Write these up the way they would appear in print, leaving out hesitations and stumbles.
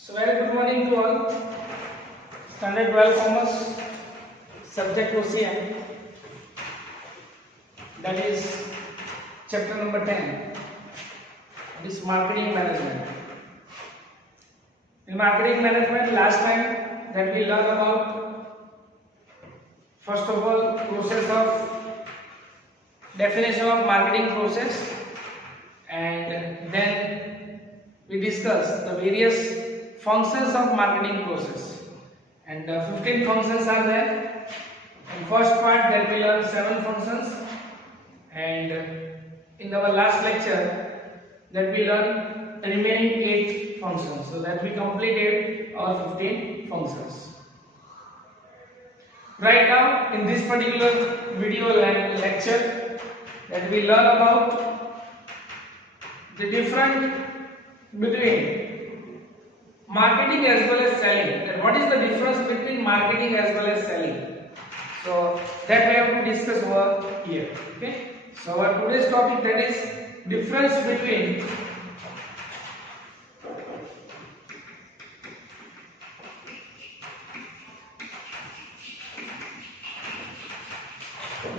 So very good morning to all. Standard 12 Commerce, subject OCM, that is chapter number 10. It is marketing management. In marketing management, last time that we learned about, first of all, process of definition of marketing process, and then we discussed the various functions of marketing process, and 15 functions are there. In first part that we learned 7 functions, and in our last lecture that we learned the remaining 8 functions, so that we completed our 15 functions. Right now in this particular video lecture that we learn about the difference between marketing as well as selling. That what is the difference between marketing as well as selling? So that we have to discuss over here. Okay. So our today's topic, that is difference between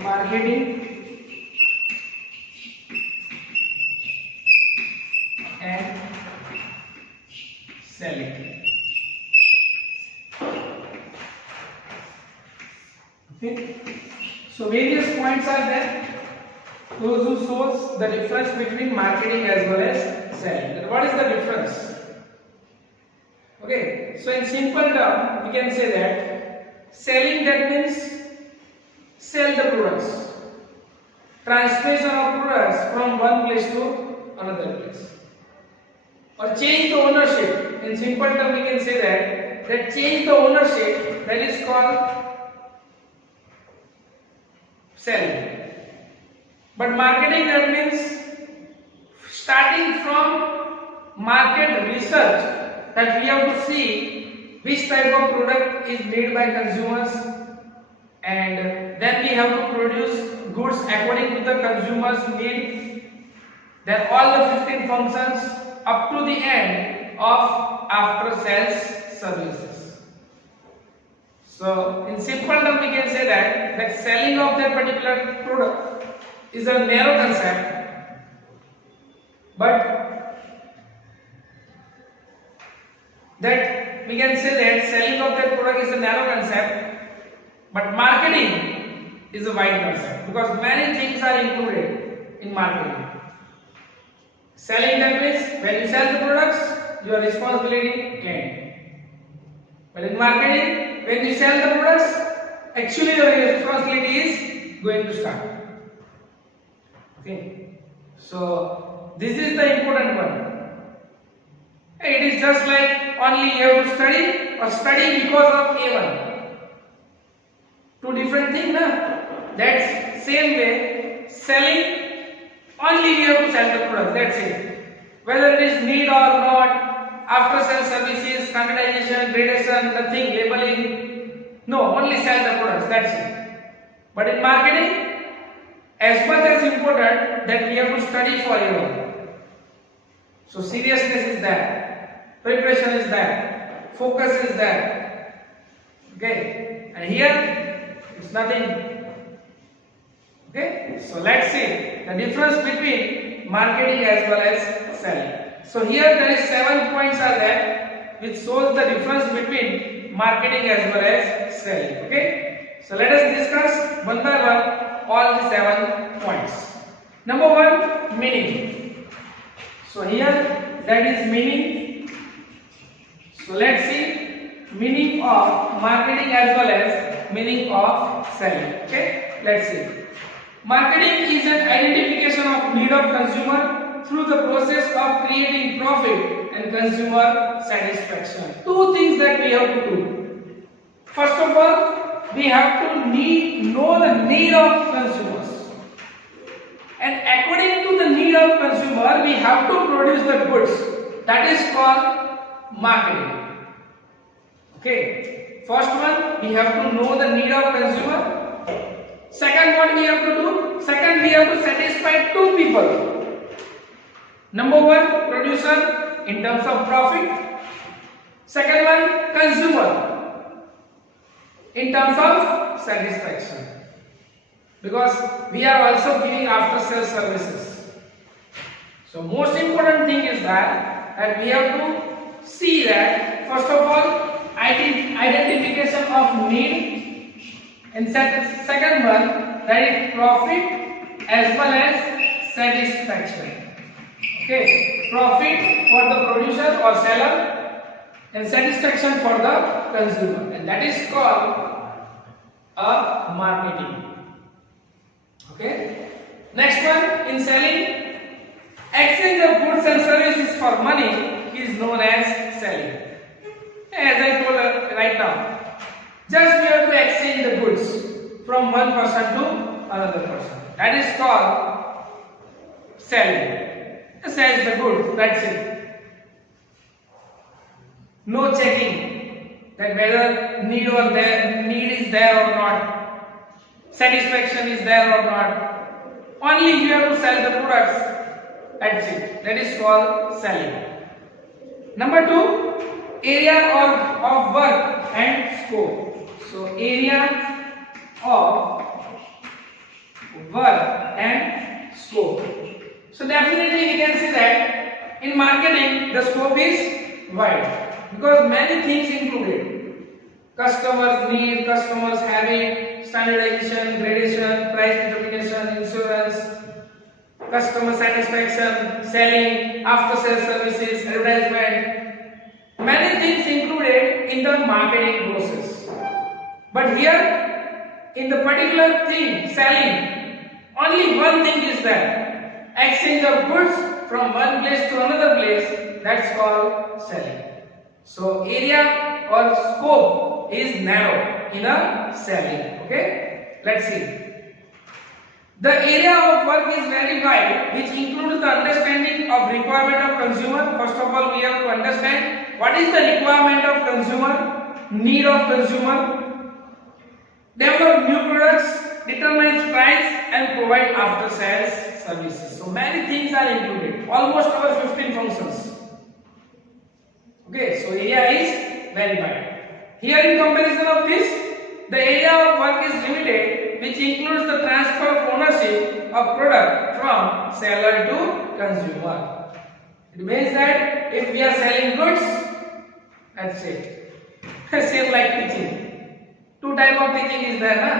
marketing and selling. Okay. So various points are there, those who shows the difference between marketing as well as selling. What is the difference? Okay. So in simple term we can say that selling, that means sell the products, transmission of products from one place to another place, or change the ownership. In simple term we can say that change the ownership, that is called selling. But marketing, that means starting from market research, that we have to see which type of product is needed by consumers, and then we have to produce goods according to the consumers' need. Then all the 15 functions up to the end of after sales services. So in simple term we can say that selling of that particular product is a narrow concept, but that we can say that selling of that product is a narrow concept, but marketing is a wide concept, because many things are included in marketing. Selling, that means when you sell the products, your responsibility end. But in marketing, when you sell the products, actually your responsibility is going to start. Okay. So this is the important one. It is just like only you have to study or study because of A1. Two different things, na? That's same way. Selling, only we have to sell the product. That's it. Whether it is need or not, after sales services, standardization, gradation, nothing, labeling. No, only sell the products. That's it. But in marketing, as much as important that we have to study for you. So seriousness is there, preparation is there, focus is there. Okay, and here it's nothing. Okay, so let's see the difference between marketing as well as selling. So here there is 7 points are there which shows the difference between marketing as well as selling. Okay, so let us discuss one by one all the 7 points. Number 1, meaning. So here that is meaning. So let's see meaning of marketing as well as meaning of selling. Okay, let's see. Marketing is an identification of need of consumer through the process of creating profit and consumer satisfaction. Two things that we have to do. First of all, we have to know the need of consumers, and according to the need of consumer we have to produce the goods. That is called marketing. Okay, first one, we have to know the need of consumer. Second, what we have to do? Second, we have to satisfy two people. Number one, producer in terms of profit, Second one, consumer, in terms of satisfaction, because we are also giving after sales services. So most important thing is that we have to see that first of all identification of need, and second one, that is profit as well as satisfaction. Okay, profit for the producer or seller and satisfaction for the consumer, and that is called a marketing. Okay, next one, in selling, exchange of goods and services for money is known as selling. As I told right now, just we have to exchange the goods from one person to another person. That is called selling. Sells the goods, that's it. No checking that whether need is there or not, satisfaction is there or not. Only you have to sell the products. That's it. That is called selling. Number two, area of work and scope. So area of work and scope. So definitely we can say that in marketing the scope is wide, because many things included: customers' need, customers' habit, standardization, gradation, price determination, insurance, customer satisfaction, selling, after sales services, advertisement. Many things included in the marketing process. But here in the particular thing, selling, only one thing is there: exchange of goods from one place to another place. That's called selling. So area or scope is narrow in a selling. Okay, let's see. The area of work is very wide, which includes the understanding of requirement of consumer. First of all, we have to understand what is the requirement of consumer, need of consumer, develop new products, determines price, and provide after sales services. So many things are included, almost over 15 functions. Okay, so area is very wide. Here in comparison of this, the area of work is limited, which includes the transfer of ownership of product from seller to consumer. It means that if we are selling goods, that's it. Same like teaching. Two type of teaching is there, na?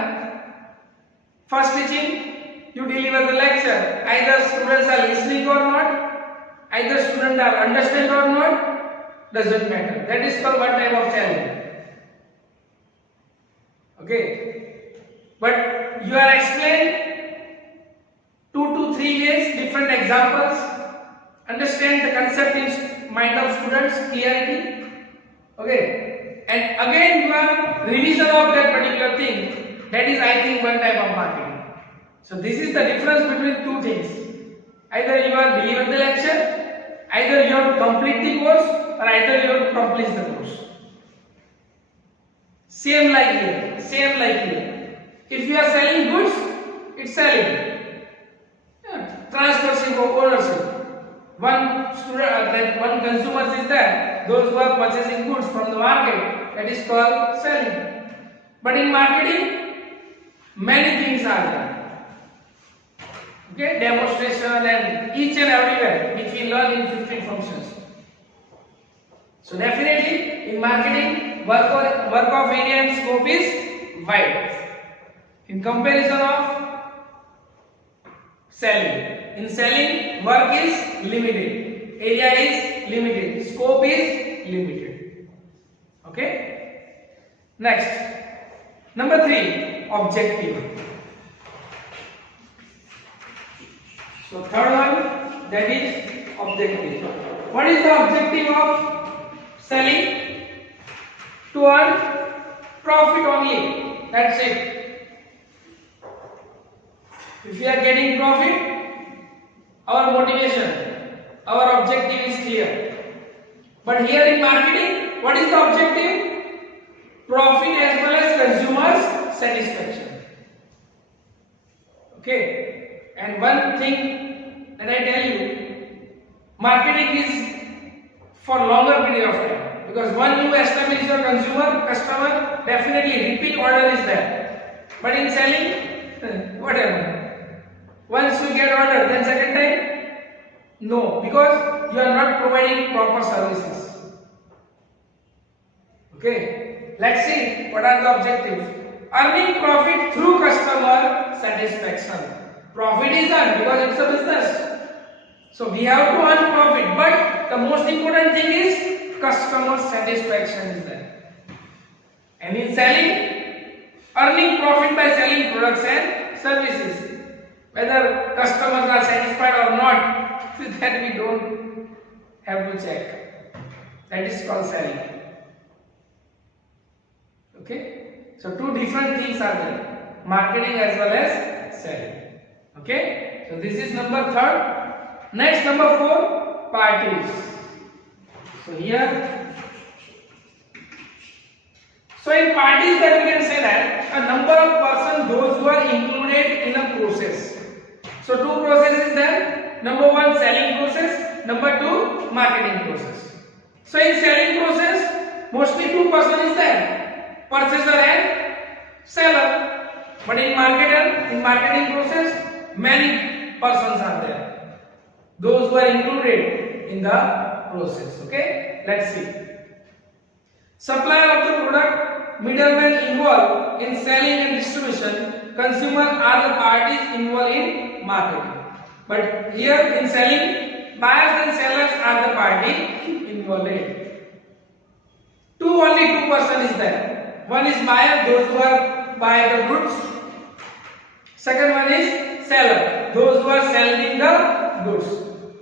First teaching, you deliver the lecture. Either students are listening or not, either students are understand or not, doesn't matter. That is called one type of selling. Okay, but you are explained 2 to 3 ways, different examples, understand the concept in mind of students, clarity. Okay, and again you are revision of that particular thing. That is, I think, one type of marketing. So this is the difference between two things. Either you are deliver the lecture, either you have to complete the course, or either you have to complete the course. Same like here, same like here. If you are selling goods, it's selling. Transfership of ownership. One student, one consumer is there. Those who are purchasing goods from the market, that is called selling. But in marketing, many things are there. Okay, demonstration and each and everywhere, which we learn in 15 functions. So definitely in marketing, work of area and scope is wide. In comparison of selling, in selling work is limited, area is limited, scope is limited. Okay. Next, number 3, objective. So third one, that is objective. What is the objective of selling? To earn profit only. That's it. If we are getting profit, our motivation, our objective is clear. But here in marketing, what is the objective? Profit as well as consumers' satisfaction. Okay. And one thing that I tell you, marketing is for longer period of time. because when you establish your customer, definitely repeat order is there. But in selling, whatever. Once you get order, then second time, no, because you are not providing proper services. Okay, let's see what are the objectives. Earning profit through customer satisfaction. Profit is earned because it's a business. So we have to earn profit, but the most important thing is customer satisfaction is there. And in selling, earning profit by selling products and services. Whether customers are satisfied or not, that we don't have to check. That is called selling. Okay. So two different things are there, marketing as well as selling. Okay. So this is number third. Next, number 4, parties. So here, so in parties that we can say that a number of persons, those who are included in a process. So two processes there. Number 1, selling process. Number 2, marketing process. So in selling process, mostly two persons is there, purchaser and seller. But in marketing process, many persons are there, those who are included in the process. Okay, let's see. Supplier of the product, middlemen involved in selling and distribution, consumer are the parties involved in marketing. But here in selling, buyers and sellers are the party involved. Only two persons is there. One is buyer, those who are buy the goods. Second one is seller, those who are selling the goods.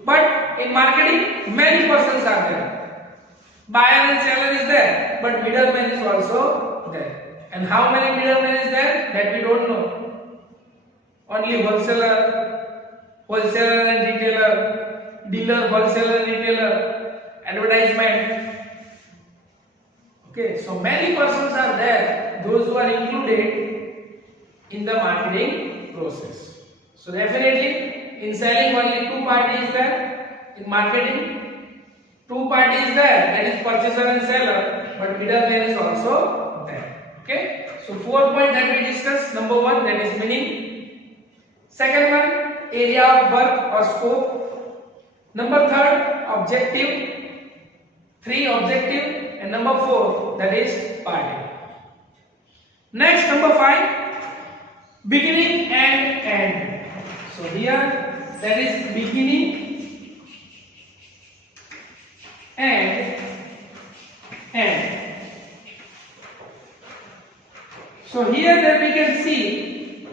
But in marketing, many persons are there. Buyer and seller is there, but middleman is also there. And how many middlemen is there? That we don't know. Only wholesaler and retailer, dealer, wholesaler and retailer, advertisement. Okay, so many persons are there, those who are included in the marketing process. So definitely in selling only two parties there, in marketing two parties there, that is purchaser and seller, but middleman is also there. Okay, so 4 points that we discussed. Number 1, that is meaning. Second one, area of work or scope. Number 3, objective. 3, objective. And number 4, that is party. Next, number 5, beginning and end. So here, that is beginning and end. So here that we can see,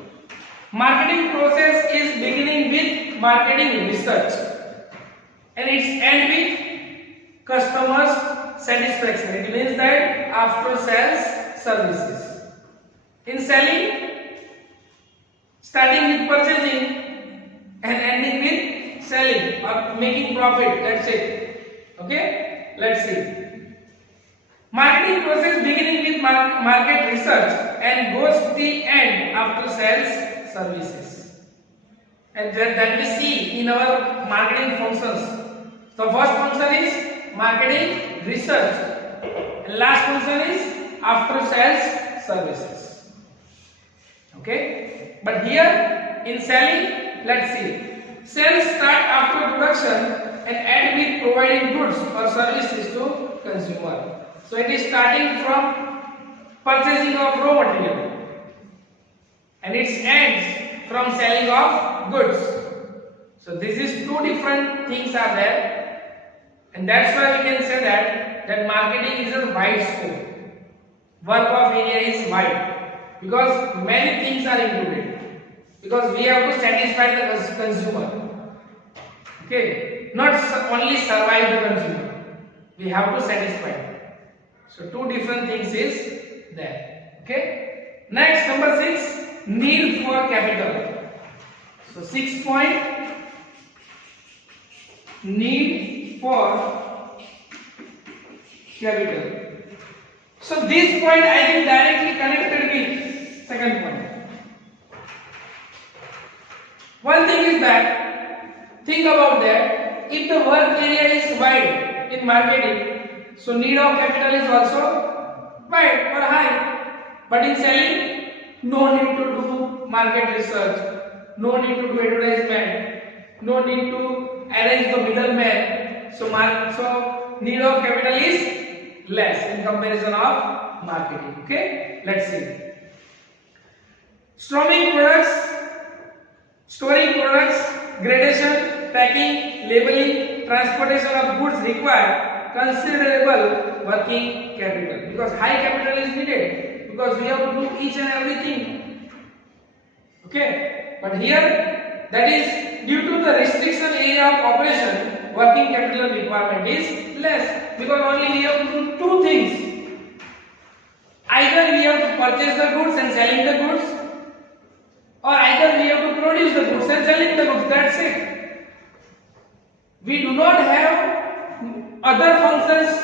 marketing process is beginning with marketing research and its end with customers satisfaction. It means that after sales services. In selling, starting with purchasing and ending with selling or making profit. That's it. Okay, let's see. Marketing process beginning with market research and goes to the end after sales services. And that we see in our marketing functions. The first function is marketing research and last function is after sales services. Okay, but here in selling, let's see. Sales start after production and end with providing goods or services to consumer. So it is starting from purchasing of raw material and it ends from selling of goods. So this is two different things are there, and that's why we can say that marketing is a wide scope. Work of area is wide because many things are included. Because we have to satisfy the consumer. Okay, not only survive the consumer. We have to satisfy. So two different things is there. Okay. Next, number 6, need for capital. So 6 point, need for capital. So this point I think directly connected with second point. One thing is that, think about that, if the work area is wide in marketing, So need of capital is also wide or high. But in selling, no need to do market research, no need to do advertisement, no need to arrange the middleman. So need of capital is less in comparison of marketing. Okay, let's see. Storing products, gradation, packing, labeling, transportation of goods require considerable working capital, because high capital is needed, because we have to do each and everything. Okay, but here that is due to the restriction area of operation, working capital requirement is less, because only we have to do two things. Either we have to purchase the goods and selling the goods, or either we have to produce the goods and selling the goods. That's it. We do not have other functions.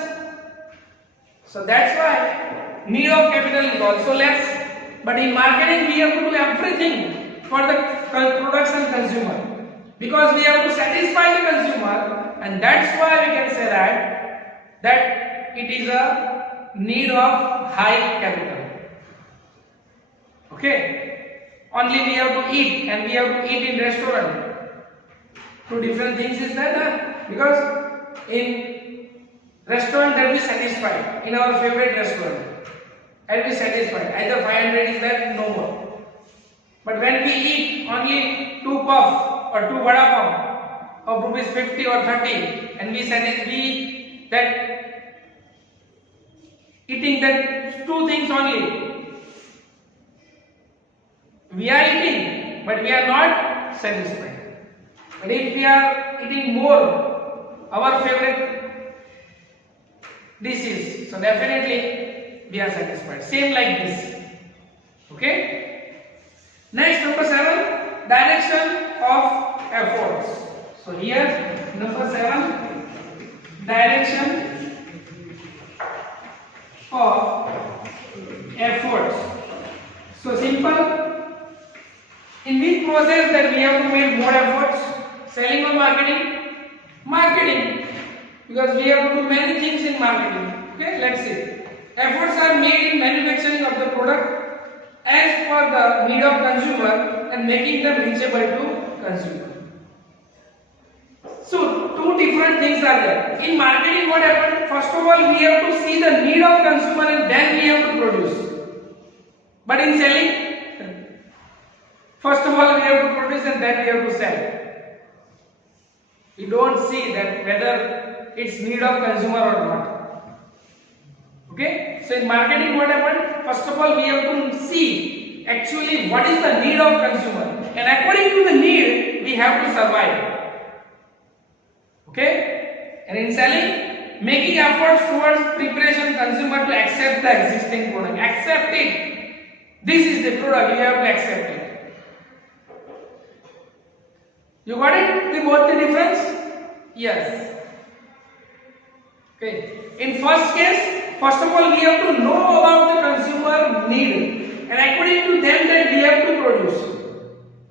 So that's why need of capital is also less. But in marketing we have to do everything for the products and consumer, because we have to satisfy the consumer, and that's why we can say that it is a need of high capital. Okay. Only we have to eat, and we have to eat in restaurant. Two different things is that, because in restaurant that we satisfied, in our favorite restaurant, I'll be satisfied. Either 500 is there, no more. But when we eat only 2 puff or 2 vada pav of rupees 50 or 30, and eating that two things only, we are eating, but we are not satisfied. But if we are eating more our favorite dishes, so definitely we are satisfied. Same like this. Okay. Next, number 7, direction of efforts. So here, number 7, direction of efforts. So simple. In which process that we have to make more efforts? Selling or marketing? Marketing, because we have to do many things in marketing. Okay, let's see. Efforts are made in manufacturing of the product as per the need of consumer and making them reachable to consumer. So two different things are there. In marketing, what happens? First of all, we have to see the need of consumer and then we have to produce. But in selling, first of all we have to produce and then we have to sell. We don't see that whether it's need of consumer or not. Okay? So in marketing, what happened? First of all, we have to see actually what is the need of consumer, and according to the need we have to survive. Okay? And in selling, making efforts towards preparation consumer to accept the existing product. Accept it. This is the product, you have to accept it. You got it? Both the difference? Yes. Okay. In first case, first of all we have to know about the consumer need, and according to them that we have to produce.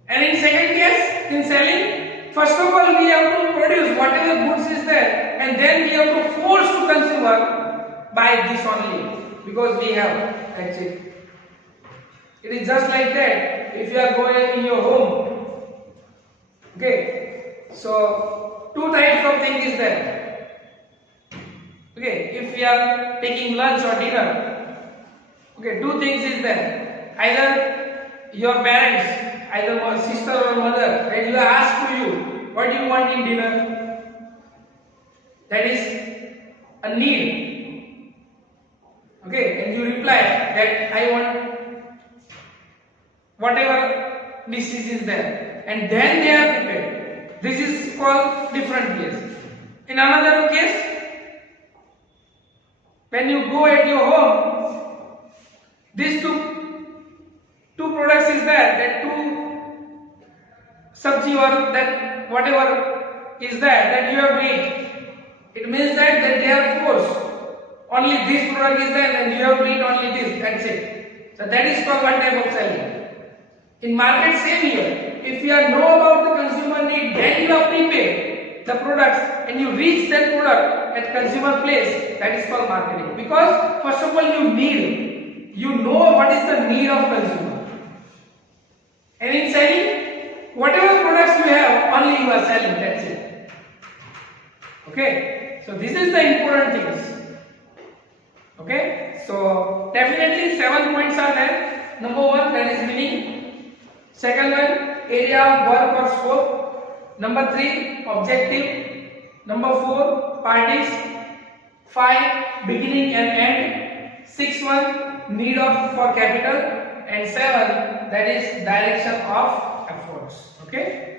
And in second case, in selling, first of all we have to produce whatever goods is there, and then we have to force to consumer buy this only, because we have. That's it. It is just like that. If you are going in your home, okay, so two types of things is there. Okay, if we are taking lunch or dinner, okay, two things is there. Either your parents, either my sister or mother, and you ask to you, what do you want in dinner? That is a need. Okay, and you reply that I want whatever disease is there, and then they are prepared. This is called different case. In another case, when you go at your home, these two products is there, that two sabji or that whatever is there that you have to eat. It means that they are forced. Only this product is there and you have to eat only this. That's it. So that is called one type of selling. In market, same here. If you know about the consumer need, then you have prepared the products and you reach that product at consumer place, that is called marketing. Because first of all you know what is the need of consumer. And in selling, whatever products you have, only you are selling, that's it. Okay, so this is the important things. Okay, so definitely 7 points are there. Number 1, that is meaning. Second one, area of work or scope. Number 3, objective. Number 4, parties. 5, beginning and end. 6 one, need of for capital. And 7, that is direction of efforts. Okay.